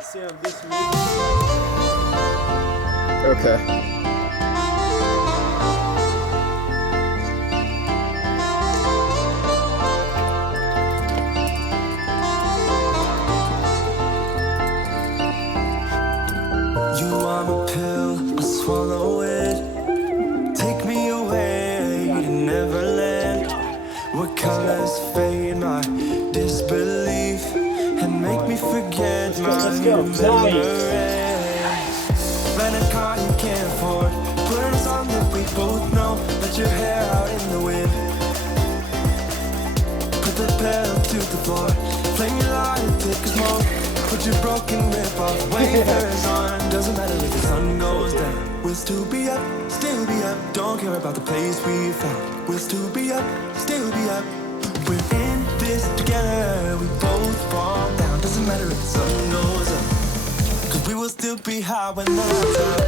Sam, this music. Okay. You are my pill, I swallow it. Take me away to Neverland, where colors fade my disbelief and make me forget my memories. Rent a car you can't afford, put on a song that we both know. Let your hair out in the wind, put the pedal to the floor, flame your light, take a smoke. Put your broken rip off, wavers on. Doesn't matter if the sun goes down, we'll still be up, still be up. Don't care about the place we found, we'll still be up, still be up. We're in this together, we both fall down. Doesn't matter if the sun goes up, cause we will still be high when the lights out.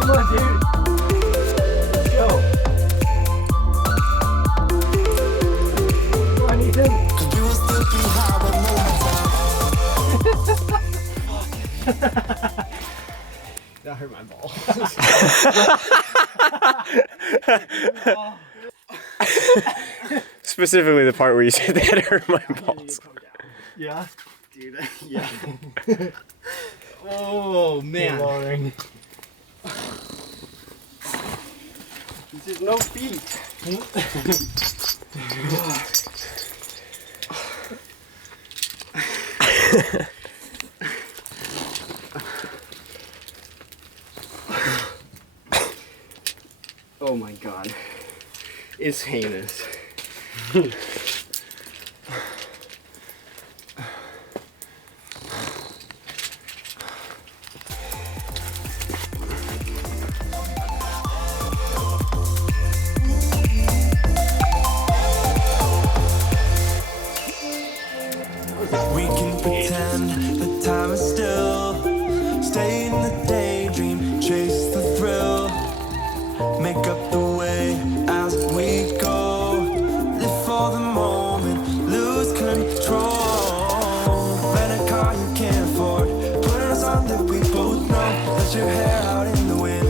Come on, dude. Let's go. Cause we will still be high when the lights out. That hurt my ball. Specifically the part where you said that hurt my balls. Yeah? Dude, yeah. Oh, man. This is no feet. Oh my god. It's heinous. We can pretend the time is still, stay in the daydream, chase the thrill, make up the way as we go, live for the moment, lose control. Rent a car you can't afford, put on a song that we both know. Let your hair out in the wind,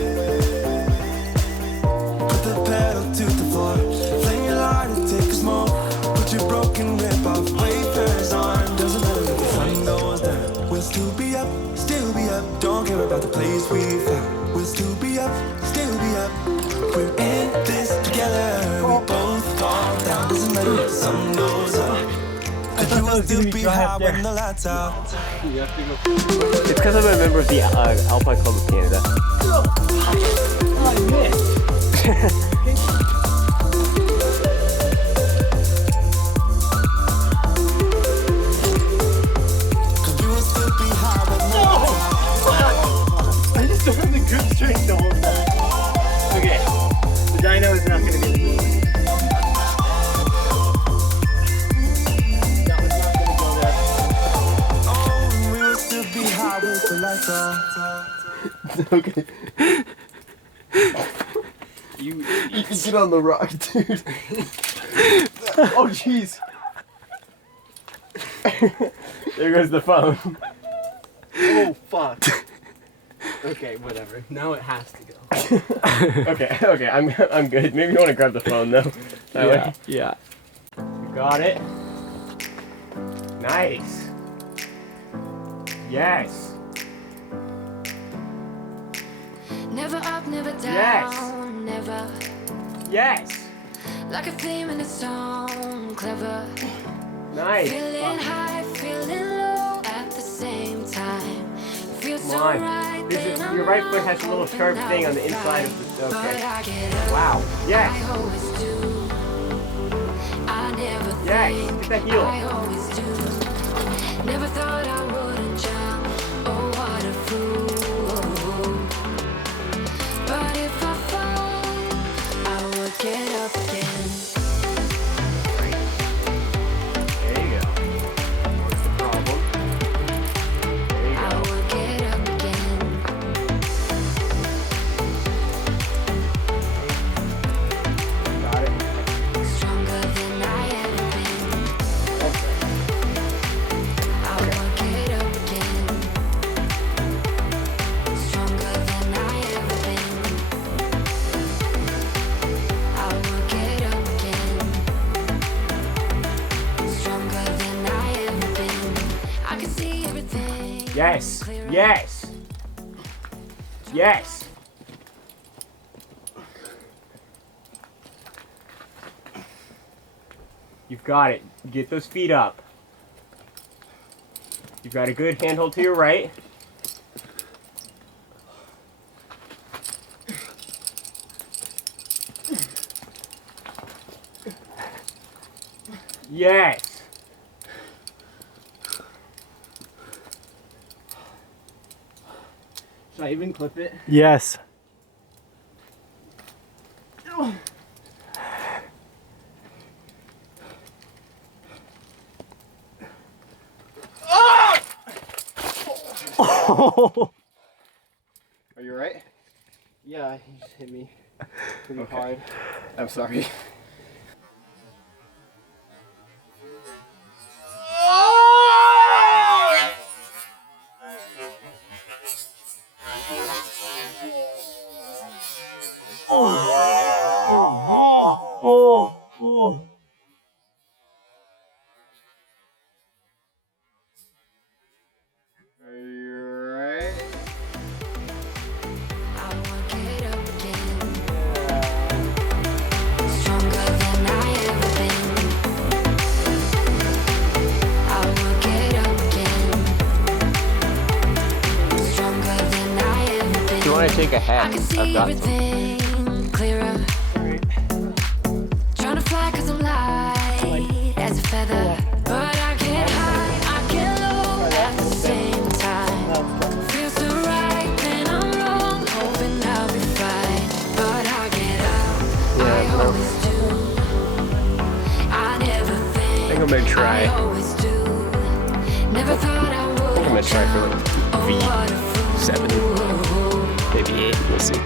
put the pedal to the floor, flame your light and take a smoke. Put your broken rip off, wafers on. Doesn't matter if the sun goes down, we'll still be up, still be up. Don't care about the place we found, we'll still be up, still be up. We're in this together, we both fall down. Doesn't matter if the sun goes up, cause we will still be high when the lights out. It's because I'm a member of the Alpine Club of Canada. Oh, I missed. Cause we will still be high when the lights out. I just don't have the good strength the whole time. Okay, the dyno is not going to be the move. That was not going to go there. Oh, we will still be high with the lights out. Okay. You Get on the rock, dude. Oh, jeez. There goes the phone. Oh, fuck. Okay, whatever. Now it has to go. Okay, I'm good. Maybe you want to grab the phone though. That way. Yeah. You got it. Nice. Yes. Never up, never down, Yes. never Yes. like a theme in a song, clever. Nice. Feeling high, feeling low at the same time. Feels Come so on. right. This is, then your I'm right foot has a little sharp open thing on the outside. inside of the. But Okay. I get up, Wow. I Yes. always do. I never Yes. think, Get that heel. I always do. Never thought I wouldn't jump. Oh, what a fool. But if I fall, I would get up again. There you go. What's the problem? There you I go. would get up again. Got it. Stronger than I ever Yes. Yes. Yes. You've got it. Get those feet up. You've got a good handhold to your right. Yes. Should I even clip it? Yes. Oh. Are you alright? Yeah, he just hit me pretty Okay. hard. I'm sorry. Are you alright? I won't get up again. Stronger than I ever been. I will get up again. Stronger than I ever been. Do you want to take a I hat? can see I've got some. everything clearer. Trying to fly 'cause I'm light as a feather. But I get high, I get low at the same time. Feels so right, then I'm wrong. Hoping I'll be fine. But I get up, I always do. I never think, I think I'm gonna try. I always do. Never thought I would. I'm gonna try for like Oh, what a fool. V7, maybe 8. We'll see.